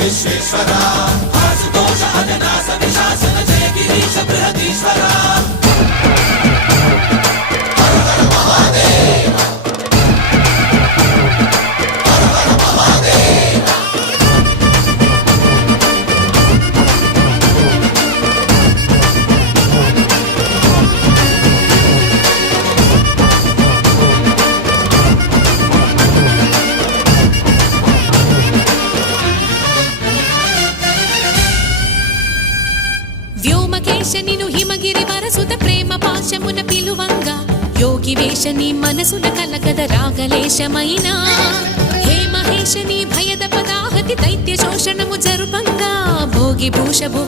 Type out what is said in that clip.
విశ్వేశ్వర ఆశుతోష అజనాశ విశాసన జయ గిరీశ బృహదీశ్వర హర హర మహాదేవ హర హర మహాదేవ వ్యోమకేశనిను హిమగిరి వరసుత ప్రేమ పాశమున పిలువంగా యోగి వేషని మనసున కలకద రాగలేశమైనా హే మహేశని భయద పదాహతి దైత్య శోషణము జరుపంగా భోగి భూషభు